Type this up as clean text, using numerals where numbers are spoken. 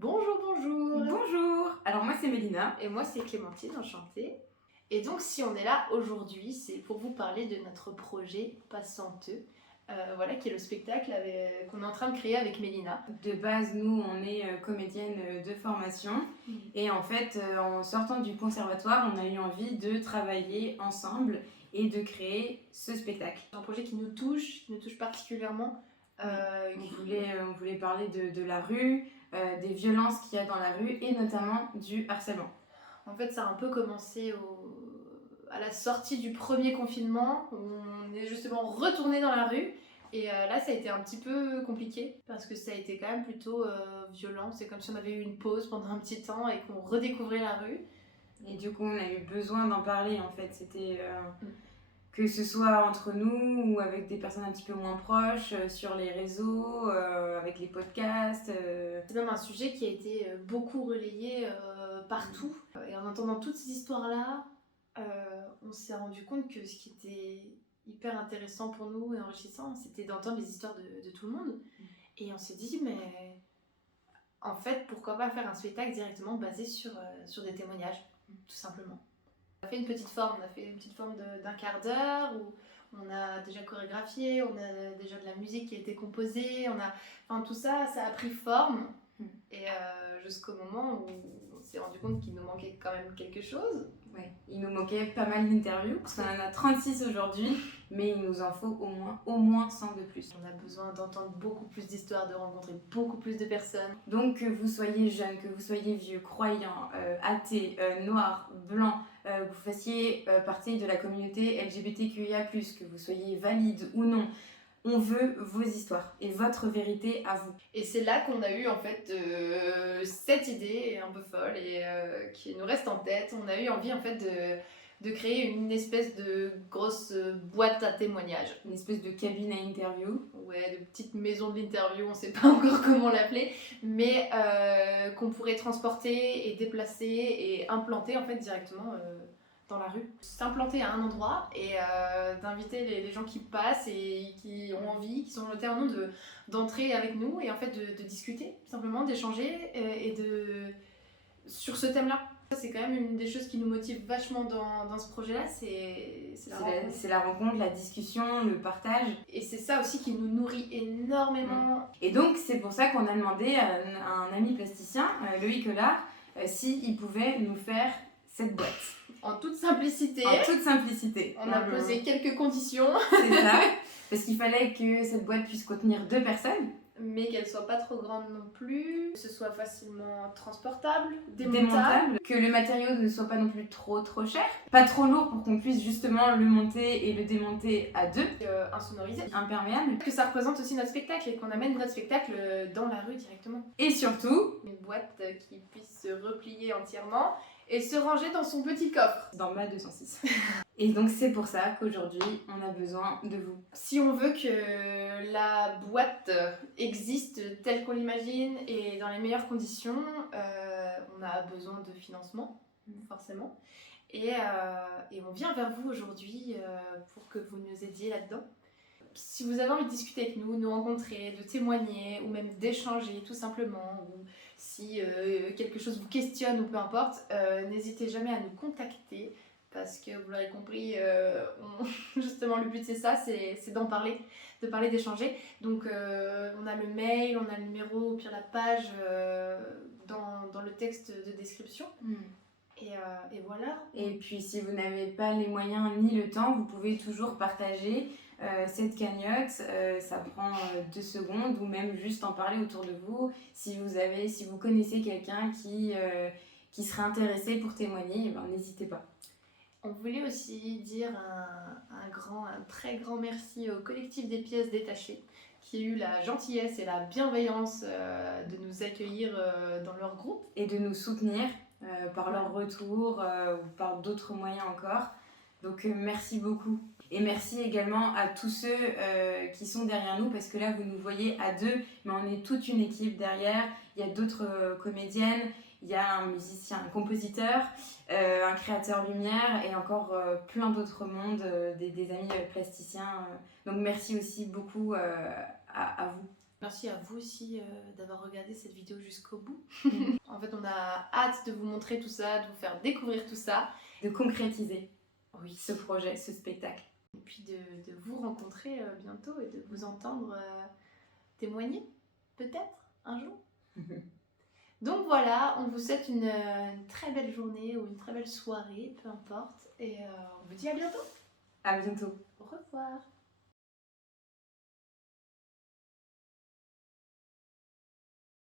Bonjour, bonjour. Bonjour. Alors moi c'est Mélina. Et moi c'est Clémentine, enchantée. Et donc si on est là aujourd'hui, c'est pour vous parler de notre projet Passanteux, qui est le spectacle qu'on est en train de créer avec Mélina. De base nous on est comédienne de formation et en fait en sortant du conservatoire on a eu envie de travailler ensemble et de créer ce spectacle. C'est un projet qui nous touche particulièrement. On voulait parler de la rue, des violences qu'il y a dans la rue et notamment du harcèlement. En fait, ça a un peu commencé à la sortie du premier confinement. On est justement retourné dans la rue. Et là, ça a été un petit peu compliqué parce que ça a été quand même plutôt violent. C'est comme si on avait eu une pause pendant un petit temps et qu'on redécouvrait la rue. Et du coup, on a eu besoin d'en parler en fait. C'était que ce soit entre nous ou avec des personnes un petit peu moins proches, sur les réseaux, avec les podcasts. C'est même un sujet qui a été beaucoup relayé partout. Et en entendant toutes ces histoires-là, on s'est rendu compte que ce qui était hyper intéressant pour nous et enrichissant, c'était d'entendre les histoires de tout le monde. Et on s'est dit, mais en fait, pourquoi pas faire un spectacle directement basé sur des témoignages, tout simplement. On a fait une petite forme d'un quart d'heure où on a déjà chorégraphié, on a déjà de la musique qui a été composée, tout ça, ça a pris forme. Et jusqu'au moment où on s'est rendu compte qu'il nous manquait quand même quelque chose. Ouais, il nous manquait pas mal d'interviews, parce qu'on en a 36 aujourd'hui, mais il nous en faut au moins 100 de plus. On a besoin d'entendre beaucoup plus d'histoires, de rencontrer beaucoup plus de personnes. Donc que vous soyez jeune, que vous soyez vieux, croyant, athée, noir, blanc, que vous fassiez partie de la communauté LGBTQIA+, que vous soyez valide ou non, on veut vos histoires et votre vérité à vous. Et c'est là qu'on a eu en fait cette idée un peu folle et qui nous reste en tête. On a eu envie en fait de créer une espèce de grosse boîte à témoignages. Une espèce de cabine à interview. Ouais, de petite maison de l'interview, on sait pas encore comment l'appeler, mais qu'on pourrait transporter et déplacer et implanter en fait directement dans la rue. S'implanter à un endroit et d'inviter les gens qui passent et qui ont envie, qui sont volontaires en nous d'entrer avec nous et en fait de discuter, simplement d'échanger sur ce thème-là. C'est quand même une des choses qui nous motive vachement dans ce projet-là, c'est la rencontre, la discussion, le partage. Et c'est ça aussi qui nous nourrit énormément. Et donc c'est pour ça qu'on a demandé à un ami plasticien, Loïc Hollard, s'il pouvait nous faire cette boîte. En toute simplicité. On a posé quelques conditions. C'est ça, parce qu'il fallait que cette boîte puisse contenir 2 personnes. Mais qu'elle soit pas trop grande non plus, que ce soit facilement transportable, démontable. Que le matériau ne soit pas non plus trop cher, pas trop lourd pour qu'on puisse justement le monter et le démonter à 2. Insonorisé. Imperméable. Que ça représente aussi notre spectacle et qu'on amène notre spectacle dans la rue directement. Et surtout, une boîte qui puisse se replier entièrement et se ranger dans son petit coffre. Dans ma 206. Et donc c'est pour ça qu'aujourd'hui, on a besoin de vous. Si on veut que la boîte existe telle qu'on l'imagine et dans les meilleures conditions, on a besoin de financement, forcément. Et on vient vers vous aujourd'hui pour que vous nous aidiez là-dedans. Si vous avez envie de discuter avec nous, de nous rencontrer, de témoigner ou même d'échanger tout simplement, ou si quelque chose vous questionne ou peu importe, n'hésitez jamais à nous contacter parce que vous l'aurez compris, justement le but c'est ça, c'est d'en parler, de parler, d'échanger. Donc on a le mail, on a le numéro, au pire la page dans le texte de description. Et voilà. Et puis si vous n'avez pas les moyens ni le temps, vous pouvez toujours partager cette cagnotte, ça prend 2 secondes, ou même juste en parler autour de vous. Si vous connaissez quelqu'un qui serait intéressé pour témoigner, n'hésitez pas. On voulait aussi dire un très grand merci au collectif des pièces détachées qui a eu la gentillesse et la bienveillance de nous accueillir dans leur groupe. Et de nous soutenir par leur retour ou par d'autres moyens encore. Donc merci beaucoup. Et merci également à tous ceux qui sont derrière nous, parce que là vous nous voyez à 2, mais on est toute une équipe derrière. Il y a d'autres comédiennes, il y a un musicien, un compositeur, un créateur lumière et encore plein d'autres mondes, des amis plasticiens. Donc merci aussi beaucoup à vous. Merci à vous aussi d'avoir regardé cette vidéo jusqu'au bout. En fait, on a hâte de vous montrer tout ça, de vous faire découvrir tout ça. De concrétiser Oui. ce projet, ce spectacle. Et puis de vous rencontrer bientôt et de vous entendre témoigner, peut-être, un jour. Donc voilà, on vous souhaite une très belle journée ou une très belle soirée, peu importe. Et on vous dit à bientôt. À bientôt. Au revoir.